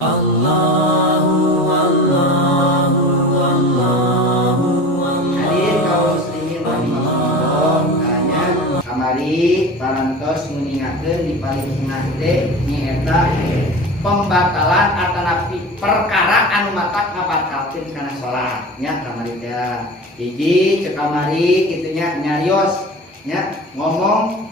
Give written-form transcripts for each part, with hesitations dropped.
Allahu Allahu Allahu Hadir kaum muslimin rahimahullah. Tanya kamari parantos nguningakeun di paling tengah teh nyaeta pembatalan atanapi perkara anu matak ngabatalkeun kana salat nya kamari teh. Hiji cek kamari kitu nya nyarios nya ngomong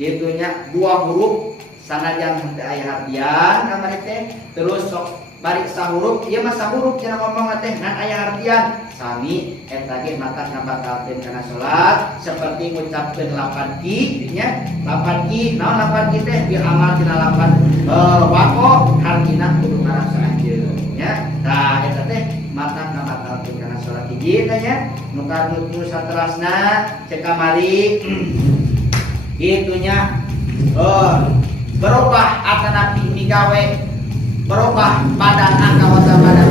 kitu nya dua huruf sanajan henteu aya hartian kamari teh terus sok balik sahuruf ieu mah sahuruf cenah ngomong teh ngan aya hartian sami eta ge mata ngabatalkeun kana salat seperti ngucapkeun lapan ki nya lapan ki naon lapan ki teh bil amal tina lapan waqo hartina kudu ngarasa anjeun nya tah eta teh mata ngabatalkeun kana salat hiji teh nya nu kadutu saterasna cek kamari kitu nya berubah atanapi migawe berubah badan angkawata badan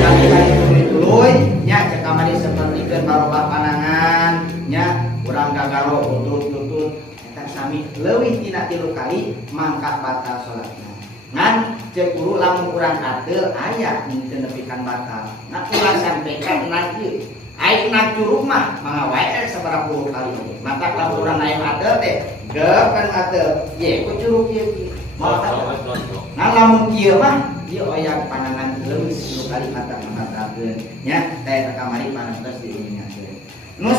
kami tuluy nya cek kamari sapertikeun barubah panangan nya urang gagaro tutut eta sami leuwih tina 3 kali mangka batal salatna ngan cek guru lamun urang ateul aya nu teu nepikan batal nah ulah sampaikan nanti ayeuna curug mah mangga wae sabaraha puluh kali mata lamun urang aya ateul teh gepan ateul ye ku curug ieu nah lamun kieu mah ieu oyang panangan leuwih 10 kali mata ngabatalkeun nya teh eta kamari parantos diuningakeun nu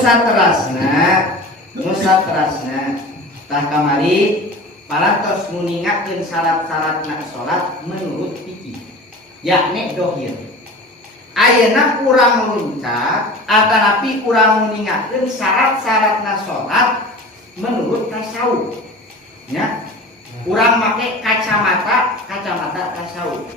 saterasna tah kamari parantos nguningakeun syarat-syaratna salat menurut fikih yakni dohir ayeuna urang luncak atanapi urang nguningakeun syarat-syaratna salat menurut tasawuf nya urang make kacamata tasawuf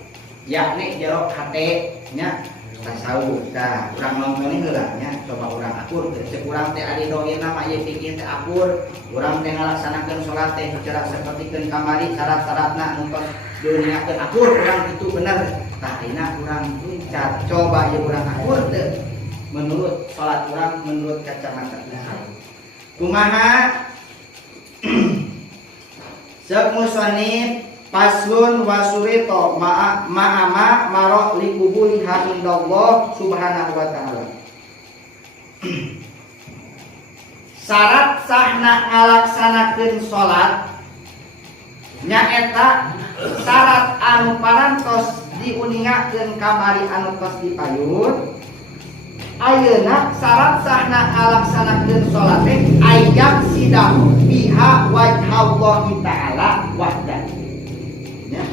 yakni jero hate nya tasawuf tah urang nongtoni heula nya coba urang akur cek urang teh adi dohirna mah ieu fikih teh akur urang teh ngalaksanakeun salat teh cara sapertikeun kamari syarat-syaratna nu tos diuningakeun akur urang kitu bener tah dina urang luncat coba ieu urang akur teh menurut salat urang menurut kacamata tasawuf kumaha Sek musannif pasun wasurito ma'ama marok likubuli indallah subhanahu wa ta'ala. Syarat sahna ngalaksanakeun salat nyaeta syarat anu parantos diuningakeun kamari anu tos dipayun. Ayeuna syarat sahna ngalaksanakeun salat teh ayat sidahu biha wajhallahi ta'ala wahdah. Ya.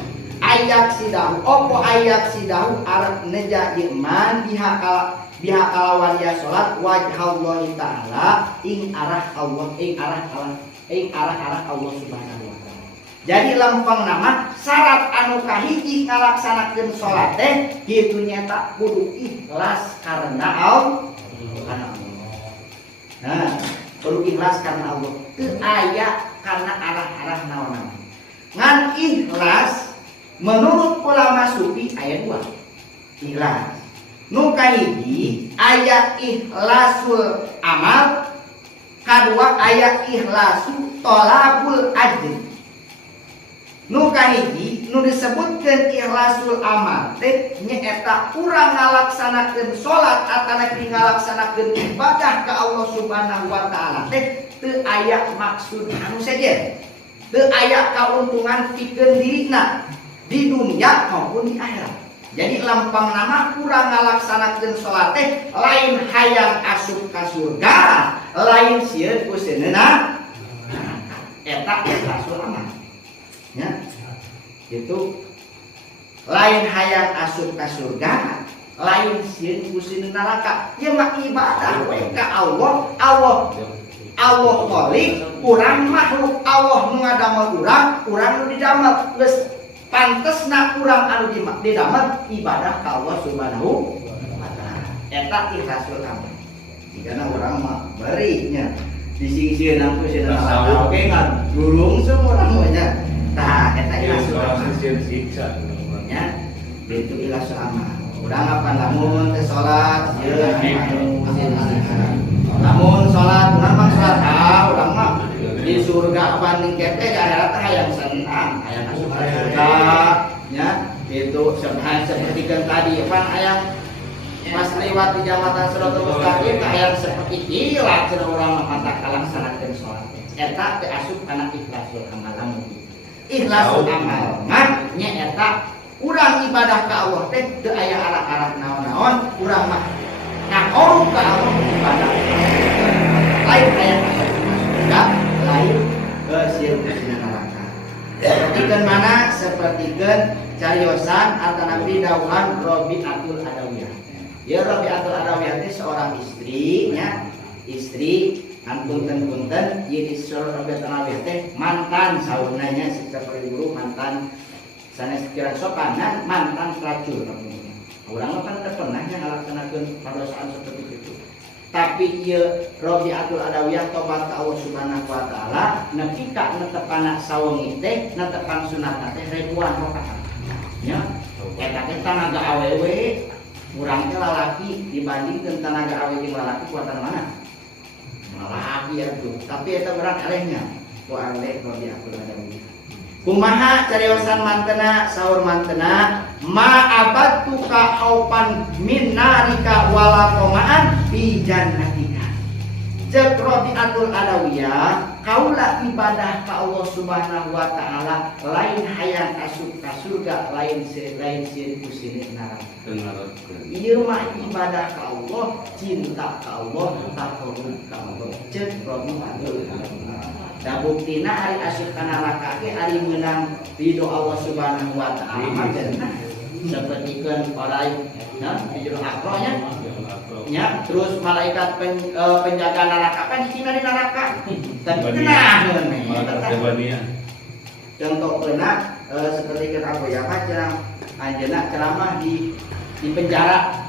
Ayat sidahu opo ayat sidahu arep neja iman biha kalawan ya salat wajhallahi ta'ala ing arah Allah Allah subhanahu wa ta'ala. Jadi lempeng nama syarat anu kahiji ngalaksanakeun salat teh kitu nyata kudu ikhlas karena Allah. Nah, kudu ikhlas karena Allah. Teu aya karena arah-arah naon-naon. Ngan ikhlas menurut ulama sufi aya 2. Ikhlas. Nu kahiji aya ikhlasul amal, kadua aya ikhlasu thalabul ajr. Nu kahiji nu disebutkeun ikhlasul amal teh nyaeta urang ngalaksanakeun salat atanapi ngalaksanakeun ibadah ka Allah Subhanahu wa taala teh teu aya maksud anu sejen teu aya kauntungan pikeun dirina di dunia maupun di akhirat. Jadi lempang nama urang ngalaksanakeun salat teh lain hayang asup ka surga lain sieun ku seuneuna eta ikhlasul amal ya itu lain hayang asup ka surga lain sieun ku sieun neraka ieu mah ibadah we ka Allah khaliq urang makhluk Allah nu ngadamel urang nu didamel geus pantesna urang anu didamel ibadah ka Allah subhanahu wa ta'ala eta ikhlasul amal jigana urang mah beri nya dising-sieun ku sieun neraka oge ngadulung semua urang nya. Tah eta ikhlasul amal nya itu ikhlasul amal urang apa lamun teh salat yeun lamun salat urang mah salat urang mah di surga banding kete di akhirat hayang senang hayang asup ka surga Ya, itu seperti kan tadi kan ayam pas lewat di jambatan Siratal Mustaqim ayam seperti kilat cenah urang mata kalaksanakeun salat. Eta teh asup kana ikhlasul amal lamun. Ikhlasul amal mah nya eta urang ibadah ka Allah teh teu aya arah-arah naon-naon, urang mah ngakorup ka Allah ibadah. Lain aya surga, lain ke sirkusna neraka. Sepertikeun mana? Sepertikeun cariosan atanapi dawuhan Rabi'atul Adawiyah. Ya Rabi'atul Adawiyah teh seorang istri nya, istri punten-punten ieu Rabi'atul Adawiyah teh mantan saunanya seperti guru mantan sanes kira sopanan mantan pelacur. Urang mah kan pernah nya ngalaksanakeun padosaan seperti itu. Tapi ieu Rabi'atul Adawiyah tobat ka Allah Subhanahu wa taala nepi ka netepana sawengi teh netepan sunatna teh ribuan rakaat. Ya, eta teh tanaga awewe urang teh lalaki dibandingkeun tanaga awewe jeung lalaki kuatan mana? Lalaki atuh. Tapi eta urang elehnya ku aleh Rabi'atul Adawiyah. Kumaha cariosan mantena saur mantena ma abadtu ka haupan min narika wala qamaan fi jannatika. Cek Rabi'atul Adawiyah kaula ibadah ka Allah Subhanahu wa taala lain hayang asup ka surga lain kusine neraka. Ieu mah ibadah ka Allah, cinta ka Allah, takarrub ka Allah. Cek Rabi'atul Adawiyah. Da buktina ari asup ka neraka ge ari meunang ridho Allah Subhanahu wa taala cenah. Sapertikeun parai nah Hijrul Aqra nya terus malaikat penjaga neraka kan dicina di neraka. Tenang contoh benar seperti kita ya cenah anjeunna ceramah di penjara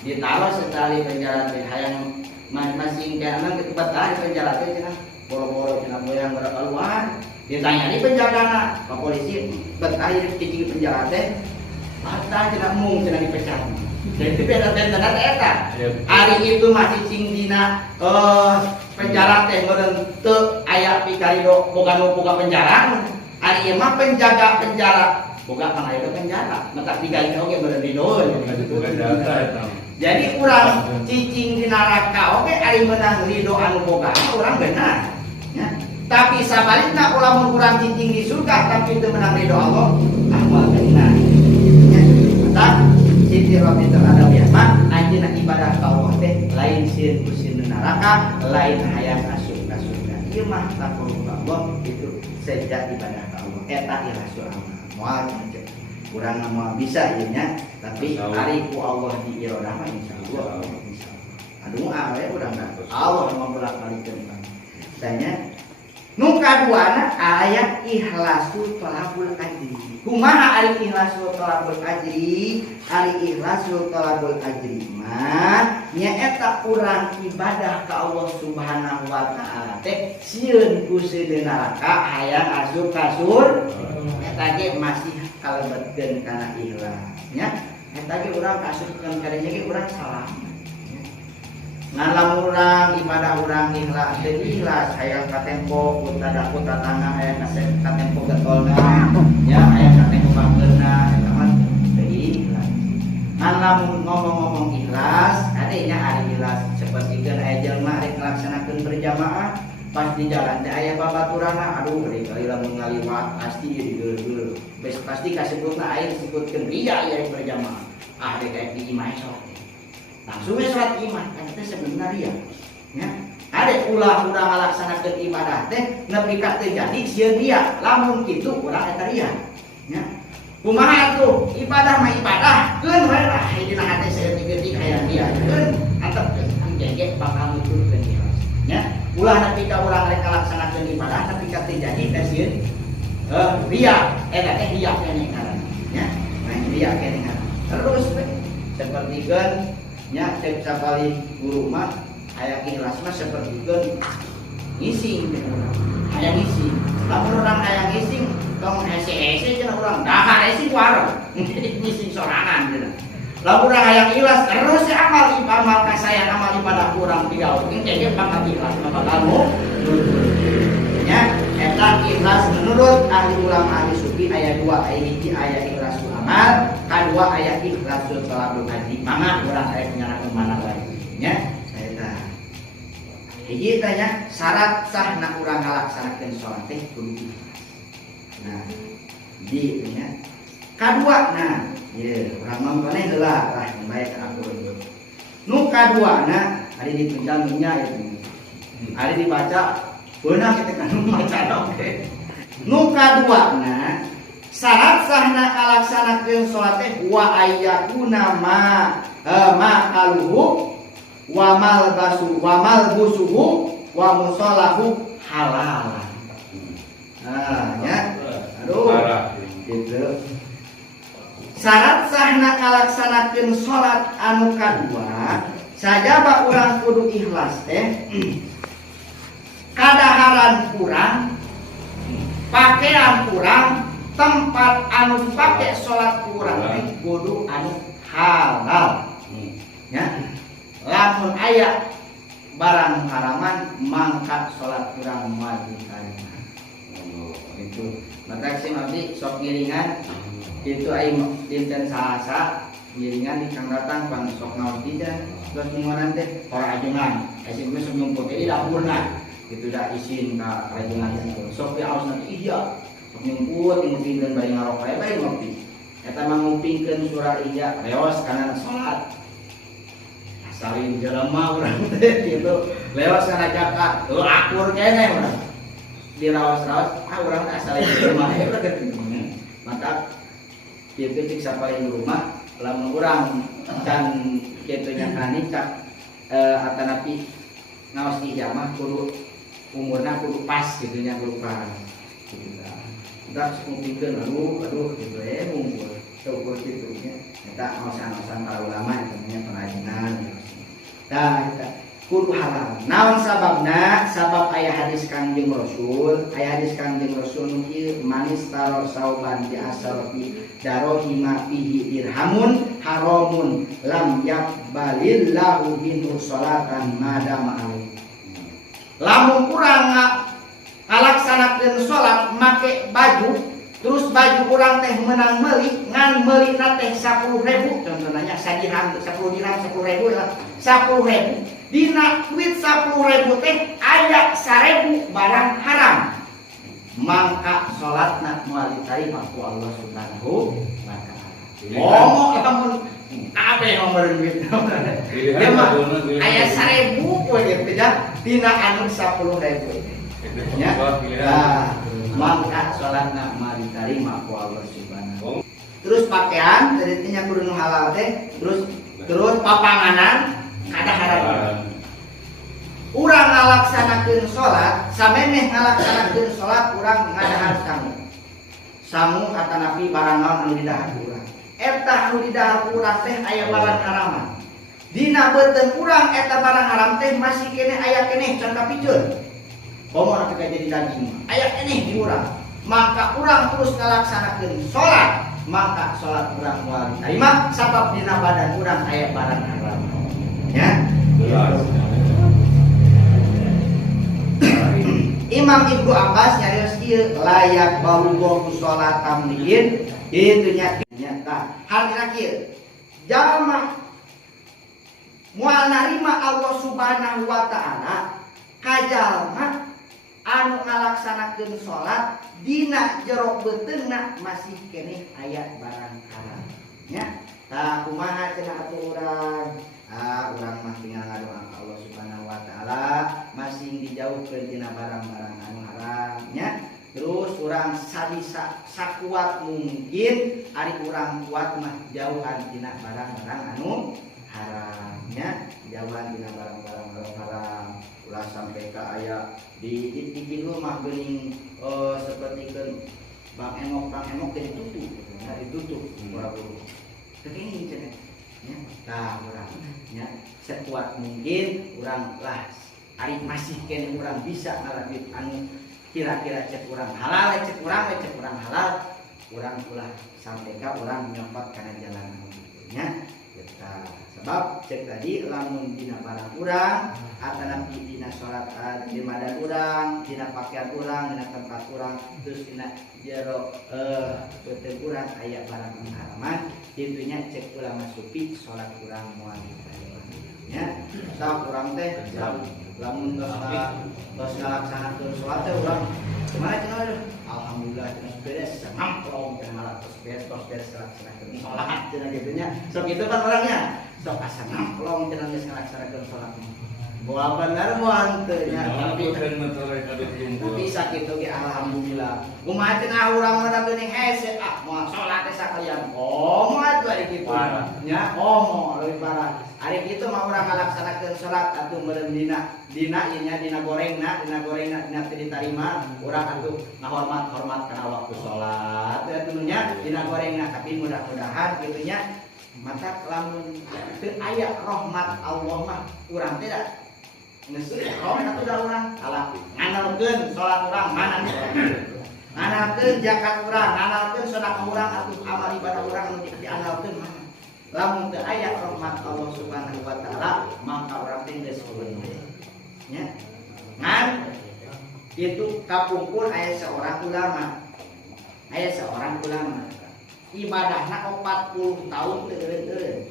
ditaruh sekali penjara teh hayang masing kana ketepatan di penjara teh cenah boro-boro cenah moyang keluar ditanya di penjagana Pak polisi betah di penjara teh patah cenah mung cenah dipecat. Jadi beda tenda eta. Hari itu masih cing dina penjara teh meureun teu aya pikarido boga penjara. Ari ieu mah penjaga penjara boga pangarido penjara. Mata pikarido oge meureun didoeun. Jadi urang cicing di neraka oge ari meunang ridho anu boga urang benar. Ya. Tapi sabalikna ulah urang cicing di surga tapi teu meunang ridho Allah, amal benar. Ya. Mata Siti Rabi'atul Adawiyah mah anjeunna ibadah ka Allah teh lain sieun kusieun neraka, lain hayang asup ka surga. Ieu mah takarrub ka Allah itu sejak ibadah ka Allah. Eta ikhlasul amal. Moal cek. Urang mah bisa ieu nya, tapi ari ku Allah di irodah mah insyaallah bisa. Aduh awe urang Allah mah bolak-balikeun. Tanya nu kaduana aya ikhlasul talabul ajri. Kumaha ari ikhlasul talabul ajri? Ari ikhlasul talabul ajri mah nyaeta urang ibadah ka Allah Subhanahu wa taala teh sieun ku sieun neraka hayang asup ka surga. Eta ge masih kalebetkeun kana ikhlas nya. Eta ge urang kasupkeun ka dieu ge urang salah. Ngalam urang ibadah urang ikhlas teu ikhlas hayang katempo ku tatangga hayang katempo getolna ya hayang katempo bangkeurna eta mah teu ikhlas. Ngalam ngomong-ngomong ikhlas ade nya ari ikhlas sapertikeun aya jelema rek ngalaksanakeun berjamaah pas di jalan teh aya babaturanna aduh kali lamun ngaliwat pasti digeul-geul pasti kasebutna air disebutkeun ria aya berjamaah ah dek kayak di imah salat langsung sholat imah kan teh sebenarnya ya ade ulah ngalaksanakeun ibadah teh nepi ka teu jadi sieun ria lamun kitu urang eta ria ya kumaha atuh ibadah mah ibadah keun wae lah dina hate saeutik-eutik aya ria keun antepkeun angge bakal nuturkeun ikhlas ya ulah nepi ka urang rek ngalaksanakeun ibadah nepi ka teu jadi teh sieun ria eta teh ria keneh ngaranna ya nah ria keneh ngaranna terus sapertikeun nya cek sakali guru mah aya ikhlas mah sapertikeun ngising aya ngising lamun urang aya ngising tong hese-hese cenah urang dahar hese warung ngising sorangan cenah lamun urang aya ikhlas terus amal kasayang amal ibadah urang digawe engke bakal ikhlas bakal nya eta ikhlas menurut ahli ulama ahli sufi aya 2, aya hiji aya ikhlasul amal, kadua aya ikhlasul talabul haji. Mangga urang aya nyana mana lagi nya eta. Hiji tanya syarat sahna urang ngalaksanakeun salat teh kudu ikhlas. Nah, di nya. Kadua nah, ieu urang mangkone heula lah bae ka aku. Nu kaduana ari ditunjang nya itu. Ari dibaca beunang kita kan maca oke. Nu kaduana syarat sahna kalaksanakeun salat teh wa ayyakuna ma kaluhu wa malbusuhu wa musallahu halal. Nah, ya. Aduh. Gitu. Syarat sahna kalaksanakeun salat anu kadua sajaba urang kudu ikhlas teh kadaharan kurang pakaian kurang tempat anu dipake salat kurang teh kudu anu halal ya. Lamun aya barang haraman mangka salat kurang moal ditarima. Itu maka sing abdi sok ngiringan itu ai dinten Salasa ngiringan di Kang Datang pan sok ngaos dijan terus ngingonan teh para ajengan sing geus nyumput di dapurna gitu dah isin ka ajengan itu sok aos nanti iya sok nyumput ngupingkeun bari ngarok bae ngopi eta mah ngupingkeun surah iya reos kana salat salin jelema urang teh gitu lewat kana jakat akur keneh urang diraos-raos urang teh salin jelema maka kieu cik sapaling rumah lamun urang can kitu nya kani cak atanapi ngaos ijamah kudu umurna kudu pas gitu nya kudu pas gitu tah. Udah ngupingkeun aduh gitu mungkul syukur kitu nya eta ngaosan-ngaosan para ulama eta nya pengajian. Tah eta kudu halal. Naon sababna? Sabab aya hadis Kangjeng Rasul, aya hadis Kangjeng Rasul nu ieu manis taror sauban di asarati darohima fihi dirhamun haramun lam yaqbalillahu minhu salatan madama alaihi. Lamun urang ngalaksanakeun salat make baju terus baju urang teh menang meuli ngan meulina teh 10.000 contohnya sadirham 10 dirham 10.000 lah 10.000 dina duit 10.000 teh aya 1.000 barang haram mangka salatna moal ditarima ku Allah Subhanahu wa taala. Ngomong lamun kabeh ngomong duit. Dia mah aya 1.000 we teh dina anu 10.000 nya. Nah, mangka salatna moal ditarima ku Allah Subhanahu. Terus pakaian tadi nya kudu halal teh, terus papanganan kada haram. Urang ngalaksanakeun salat, samemeh ngalaksanakeun salat urang ngadahar sangu. Sangu kata Nabi barang naon anu didahar urang. Eta anu didahar urang teh aya barang haraman. Dina beuteun urang eta barang haram teh masih kene aya keneh can kapikeun. Komo anu jadi daging. Aya keneh di urang. Maka urang terus ngalaksanakeun salat, maka salat urang moal ditarima sabab dina badan urang aya barang haram. Ya. Imam Ibnu Abbas nyarios ieu layak baugohu salat tamliin itu nyata. Hartina kieu. Jalma moal narima Allah Subhanahu wa taala kajalma anu ngalaksanakeun salat dina jero beuteungna masih keneh aya barang haram. Nya. Tah kumaha cenah aturan? Urang mah tinggal ngadoa Allah Subhanahu wa taala masih dijauhkeun tina barang-barang anu haram nya. Terus urang sabisa sakuat mungkin ari urang kuat mah jauhan tina barang-barang anu haram nya, jauhan tina barang-barang anu haram. Ulah sampai ka aya di kieu mah geuning sapertikeun bang emok teh ditutup nya ditutup buru-buru. Teu cenah nya. Tah urang nya sekuat mungkin urang lah ari masih kene urang bisa ngalakuin anu kira-kira cek urang halal cek urang halal urang ulah sampai ka urang nyopot kana jalan anu kitu nya kita sebab cek tadi lamun dina barang urang atau nabi dina sholat di madan urang, dina pakaian urang, dina tempat urang, terus dina jero beuteung urang aya barang pengharaman, itunya cek ulama sufi sholat urang moal nya. Sok urang teh lamun geus ngalaksanakeun sholat teh urang kumaha cenah alhamdulillah cenah beres ngamplong cenah beres ngalaksanakeun sholat cenah kitu nya. Sok kitu kan orangnya sok asa ngamplong cenah geus ngalaksanakeun sholat. Moal bener moal teu nya tapi sakitu ge alhamdulillah. Kumaha cenah urang mah geuning hese moal sholat teh sakalian moal tuh ari kitu nya moal leuwih parah. Ari kitu mah urang ngalaksanakeun sholat atuh meureun dina ieu nya dina gorengna dina teu ditarima urang atuh ngahormat kana waktu sholat atuh nya dina gorengna. Tapi mudah-mudahan kitu nya mata lamun teu aya rahmat Allah mah urang teh geus roh atuh da urang alah nganalkeun sholat urang mana nganalkeun zakat urang nganalkeun sedekah urang atuh amal ibadah urang nu dianalkeun mana. Lamun teu aya rahmat Allah Subhanahu wa taala maka urang teh geus beuneu nya. Ngan itu kapungkur aya seorang ulama ibadahna 40 tahun teu eureun.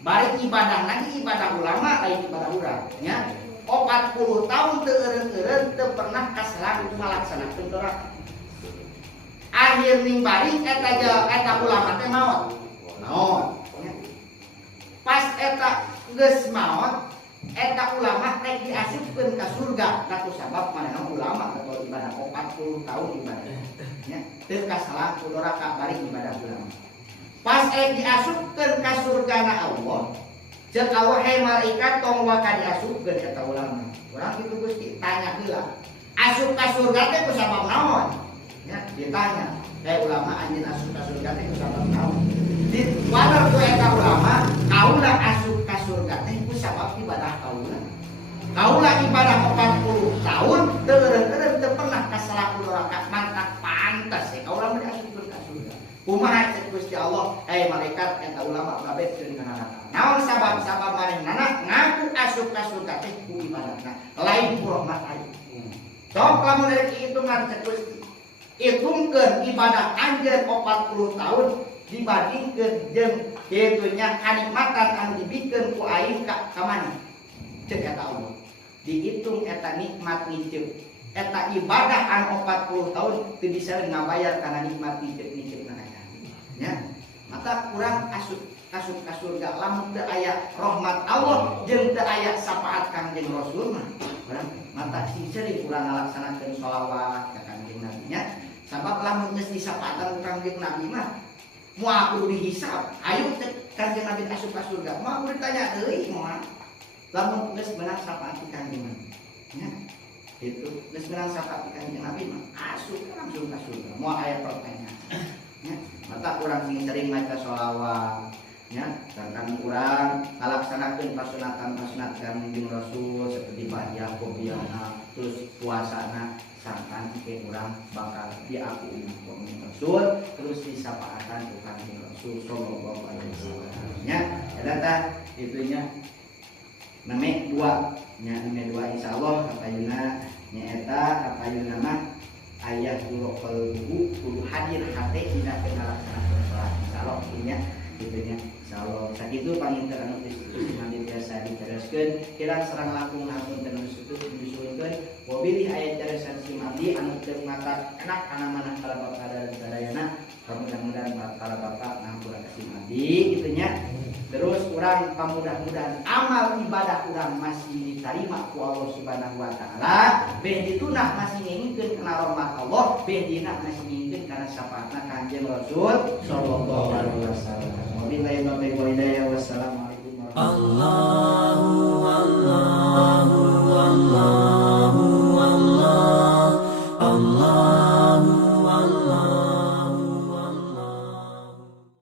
Bari ibadahna ge ibadah ulama lain ibadah urang nya. 40 tahun teu eureun teu pernah kasalang ngalaksanakeun doraka. Akhir ning bari eta ulama teh maot. Naon? Pas eta geus maot, eta ulama teh diasupkeun ka surga. Ku sabab manehna ulama atau ibadah 40 tahun ibadah. Nya, teu kasalang ku doraka bari ibadah ulama. Pas diasupkeun ka surgana Allah, jeung Allah he malaikat tong wa ka diasupkeun eta ulama. Urang kitu Gusti tanya heula. Asup ka surga teh ku sabab naon? Ya, ditanya. Ulama anjeun asup ka surga teh ku sabab naon? Walau ku eta ulama, kaula asup ka surga teh ku sabab ibadah kaula. Kaula ibadah 40 tahun teu eureun teu pernah kasalaku doraka mantap pantas kaula mah diasupkeun ka surga. Kumaha cek Gusti Allah, malaikat eta ulama babetkeun kana neraka. Naon sabab manehna ngaku asup ka surga teh ku ibadahna, lain ku rahmat Allah. Sok lamun dari hitungan cek Gusti. Hitungkeun ibadah anjeun 40 tahun dibandingkeun jeung kitunya kanikmatan anu dibikeun ku aing ka maneh. Cek eta Allah. Dihitung eta nikmat ngiceup. Eta ibadah anu 40 tahun teu bisa ngabayar kana nikmat ngiceup-ngiceup nya. Maka kurang asup ka surga lamun teu aya rahmat Allah jeung teu aya syafaat Kangjeng Rasul mah. Urang mata sing kurang ngalaksanakeun sholawat ka Kangjeng Nabi nya. Sabab lamun geus disapaatan Kangjeng Nabi mah moal kudu dihisab. Ayo Kangjeng Nabi asup ka surga. Moal kudu ditanya deui moal. Lamun geus beunang syafaat Kangjeng Nabi. Nya. Itu geus beunang syafaat Kangjeng Nabi mah asup langsung ka surga. Moal aya pertanyaan. Nya. Mata urang sing sering maca sholawat nya sedangkan urang ngalaksanakeun pasunatan Kangjeng Rasul seperti bahagia qobliyana terus puasana sangkan ke urang bakal diakui Kangjeng Rasul terus disapaatan ku Kangjeng Rasul sallallahu alaihi wasallam nya eta itunya name dua insyaallah kapayuna nya eta kapayuna mah aya kudu hadir hate dina ngalaksanakeun salat insyaallah nya gitunya insyaallah sakitu panginten anu mandi biasa diteruskeun kirang sareng langkung hampun terus disuwikeun wabilih aya terusan si mandi anu teu mata enak kana manah kala bapak dan sadayana mudah-mudahan kala bapak ngampura ka si mandi gitunya. Terus urang pamudah-mudahan amal ibadah urang masih diterima ku Allah Subhanahu wa taala, beh ditunah masih ngingkeun kana rahmat Allah, beh dina masih ngingkeun kana syafaatna Kanjeng Rasul sallallahu